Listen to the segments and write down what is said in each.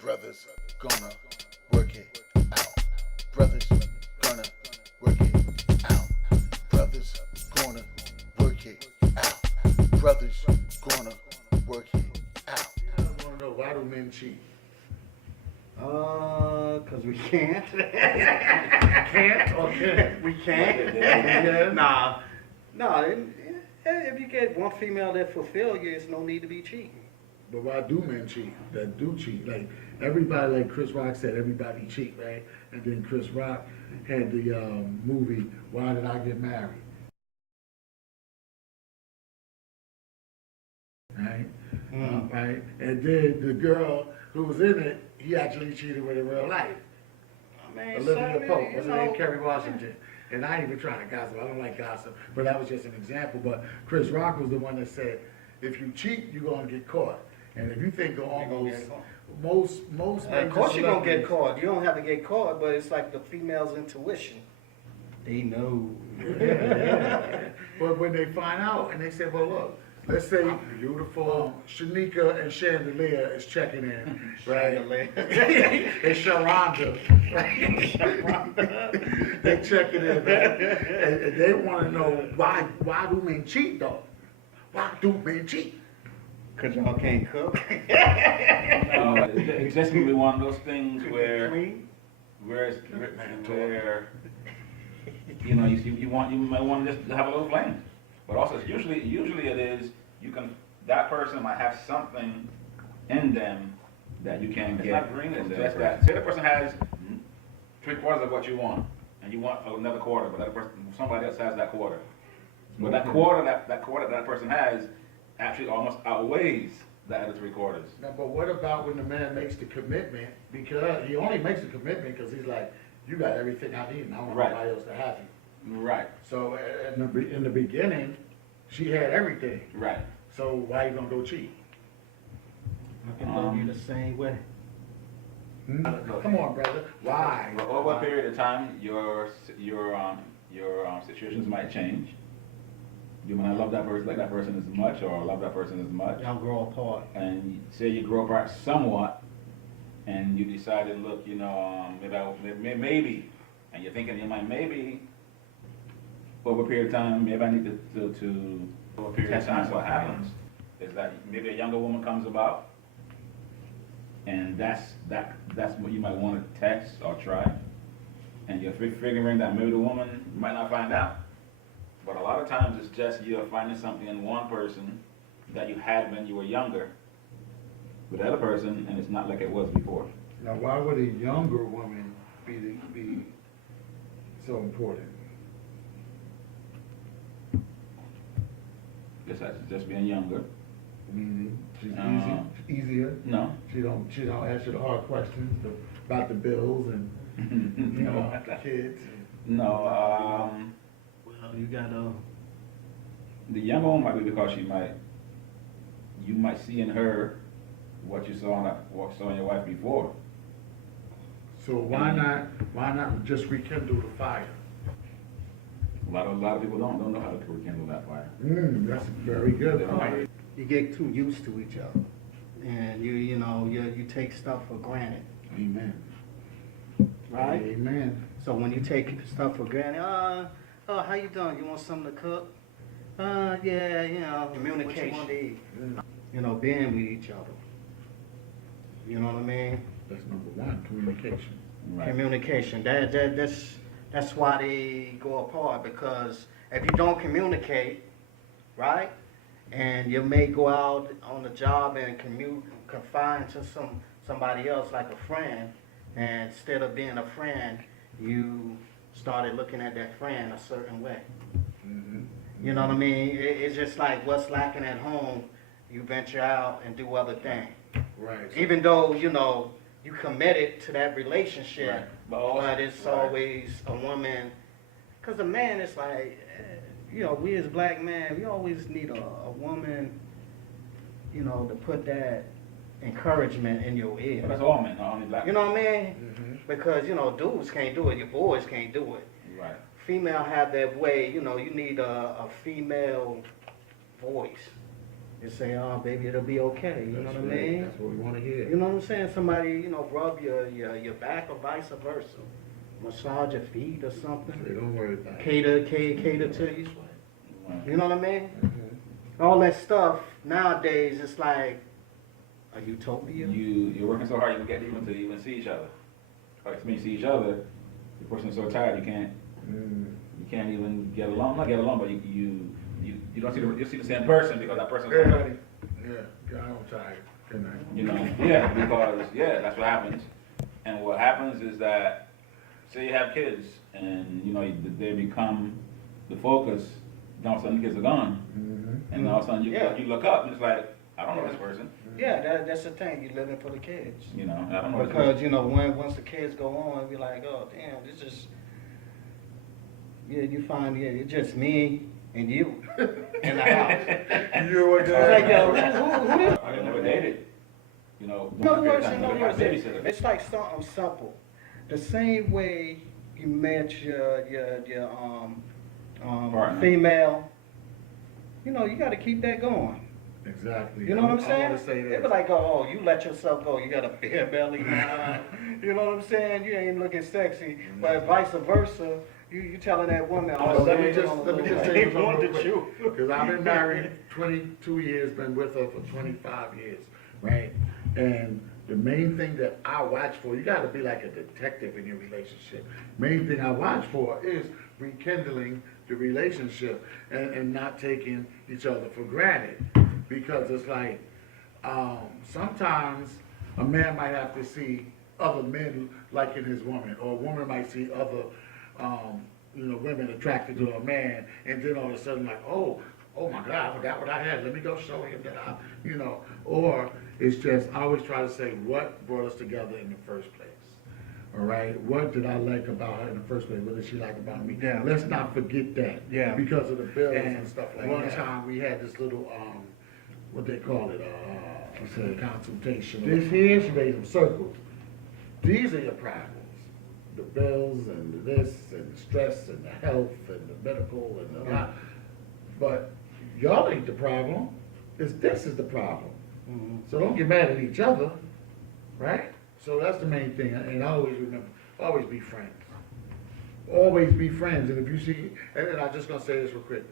Brothers gonna work it out. Brothers gonna work it out. Brothers gonna work it out. Brothers gonna work it out. I want to know, why do men cheat? Cause we can't. Can't or can? We can't. Yeah. Nah. If you get one female that fulfill you, it's no need to be cheating. But why do men cheat? That do cheat. Like everybody, like Chris Rock said, everybody cheat, right? And then Chris Rock had the movie Why Did I Get Married? Right? Right? And then the girl who was in it, he actually cheated with in real life. I mean, Olivia Pope, was her name Kerry Washington. And I ain't even trying to gossip. I don't like gossip, but that was just an example. But Chris Rock was the one that said, if you cheat, you're gonna get caught. And if you think of most of course you're gonna get caught. You don't have to get caught, but it's like the female's intuition. They know. Yeah. But when they find out and they say, well, look, let's say beautiful Shanika and Chandelier is checking in, right? And Sharonda. They checking in, right? And they want to know why do men cheat though? Why do men cheat? Cause y'all can't cook. It's just gonna be one of those things where you know you might want to just have a little flame, but also it's usually it is that person might have something in them that you can't get. It's not green. It's just that. Say the person has 3/4 of what you want, and you want another quarter, but somebody else has that quarter. But that quarter that person has actually almost outweighs the other 3/4. Now, but what about when the man makes the commitment? Because he only makes the commitment because he's like, you got everything I need, and I want nobody else to have you. Right. So in the beginning, she had everything. Right. So why you gonna go cheat? I can love you the same way. Come on, brother. Why? Well, over a period of time, your situations might change. You might not love that person like that person as much, or love that person as much. Y'all grow apart. And say you grow apart somewhat, and you decided, look, maybe, and you're thinking in your mind, maybe over a period of time, maybe I need to over a period of time. What happens is that maybe a younger woman comes about, and that's what you might want to test or try, and you're figuring that maybe the woman might not find out. But a lot of times it's just you're finding something in one person that you had when you were younger with the other person, and it's not like it was before. Now, why would a younger woman be so important? Just being younger. Meaning she's easier. No. She don't ask you the hard questions about the bills and kids. No. Well, you gotta. The younger one might be because you might see in her what you saw in your wife before. So why not just rekindle the fire? A lot of people don't know how to rekindle that fire. That's a very good point. You get too used to each other, and you take stuff for granted. Amen. Right? Amen. So when you take stuff for granted, oh, how you doing? You want something to cook? Yeah, communication. What you want to eat? Being with each other. You know what I mean? That's number one, communication. Right. Communication. That's why they go apart, because if you don't communicate, right, and you may go out on the job and confine to somebody else like a friend, and instead of being a friend, you started looking at that friend a certain way. Mm-hmm. You know what I mean? It's just like what's lacking at home, you venture out and do other things. Right. Even though, you committed to that relationship, Right. but it's always a woman. Because a man is like, we as black men, we always need a woman, to put that encouragement in your ear. But that's all men, not only black. You know what I mean? Mm-hmm. Because, dudes can't do it, your boys can't do it. Right. Female have that way, you need a female voice. and say, oh, baby, it'll be okay. You know what I mean? That's what we want to hear. You know what I'm saying? Somebody, rub your back or vice versa. Massage your feet or something. Say, don't worry about it. Cater to you. You know what I mean? Mhm. All that stuff nowadays, it's like a utopia. You're working so hard you get even to even see each other. Like when you see each other, the person's so tired you can't even get along. Not get along, but you don't see the same person because that person's Hey, honey. Yeah, God, I'm tired. Good night. you know, because that's what happens. And what happens is that, say you have kids, and they become the focus. Then all of a sudden the kids are gone, and all of a sudden you look up and it's like, I don't know this person. Yeah, that's the thing. You're living for the kids. I don't know this Because person. once the kids go on, you're like, oh damn, this is. Yeah, you find it's just me and you in the house. You were It's like, yo, who this? I never dated. No worse, I no never worse. had a babysitter. It's like something simple. The same way you met your Partner. female, you got to keep that going. Exactly. You know what I'm I saying? want to say They this. be like, oh, you let yourself go. You got a bare belly now. You know what I'm saying? You ain't looking sexy. But vice versa, you telling that woman, Oh, let me baby, just say they something wanted real quick. you. Because I've been married 22 years, been with her for 25 years, right? And the main thing that I watch for, you got to be like a detective in your relationship. Main thing I watch for is rekindling the relationship and not taking each other for granted. Because it's like, sometimes a man might have to see other men liking his woman, or a woman might see other, women attracted to a man, and then all of a sudden like, oh my God, I forgot what I had. Let me go show him that or it's just, I always try to say what brought us together in the first place. All right, what did I like about her in the first place? What did she like about me? Yeah. Let's not forget that. Yeah. Because of the bills and stuff like that. One that. time we had this little, what they call it, consultation. This here, she made them circles. These are your problems. The bills and the this and the stress and the health and the medical and the lot. But y'all ain't the problem. This is the problem. So don't get mad at each other, right? So that's the main thing. And I always remember, always be friends. Always be friends. And if you see, and I'm just gonna say this real quick.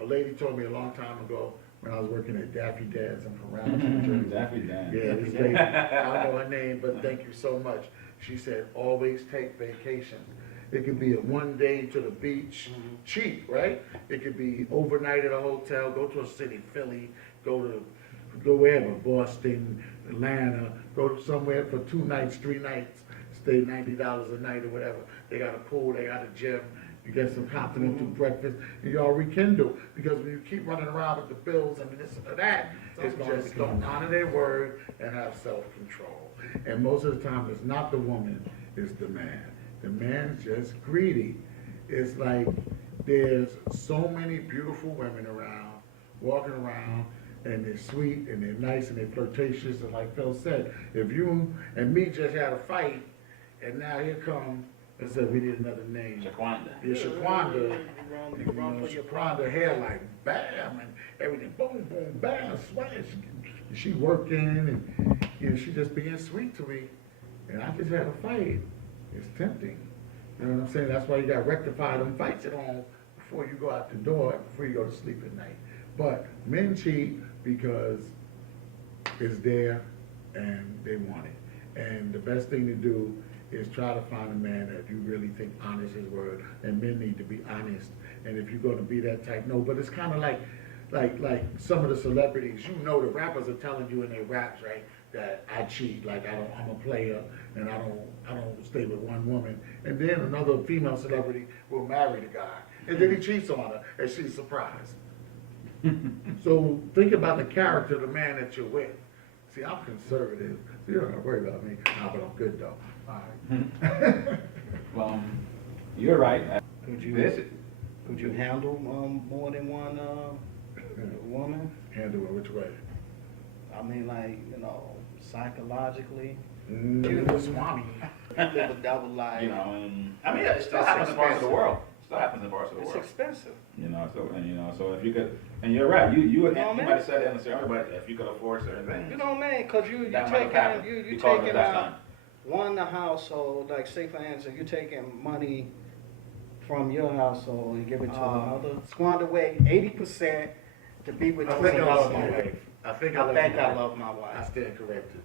A lady told me a long time ago when I was working at Daffy Dad's in Paramus, New Jersey. Daffy Dad. Yeah, this lady, I don't know her name, but thank you so much. She said, always take vacations. It could be a one day to the beach, cheap, right? It could be overnight at a hotel, go to a city, Philly, go wherever, Boston, Atlanta, go to somewhere for 2 nights, 3 nights, stay $90 a night or whatever. They got a pool, they got a gym, you get some continental breakfast, and y'all rekindle. Because when you keep running around with the bills and this and that, it's just don't honor their word and have self-control. And most of the time, it's not the woman, it's the man. The man's just greedy. It's like there's so many beautiful women around, walking around, and they're sweet and they're nice and they're flirtatious. And like Phil said, if you and me just had a fight, and now here come, I said we need another name. Shaquanda. Yeah, Shaquanda. Shaquanda hair like bam and everything, boom, boom, bam, swash. She working and she just being sweet to me, and I just had a fight. It's tempting. You know what I'm saying? That's why you got to rectify them fights at home before you go out the door, before you go to sleep at night. But men cheat because it's there and they want it. And the best thing to do is try to find a man that you really think honors his word. And men need to be honest. And if you're going to be that type, no. But it's kind of like some of the celebrities. The rappers are telling you in their raps, right, that I cheat. Like I'm a player and I don't stay with one woman. And then another female celebrity will marry the guy, and then he cheats on her, and she's surprised. So think about the character of the man that you're with. See, I'm conservative, so you don't have to worry about me. Nah, but I'm good though. All right. Well, you're right. Could you handle more than one woman? Handle it which way? I mean, like, psychologically. Swami. Live a double life. And I mean, it still happens in parts of the world. Still happens in parts of the It's world. expensive. So if you could, and you're right, you know what I might mean? have said it in a certain way, but if you could afford certain things. You know what I mean? Cause you that might have happened taking, you because of taking that out time. one the household, like say for instance, you taking money from your household and give it to another, squander away 80% to be with I the think I love 20%. my wife. I think I I love think my I wife. love my I wife. stand corrected.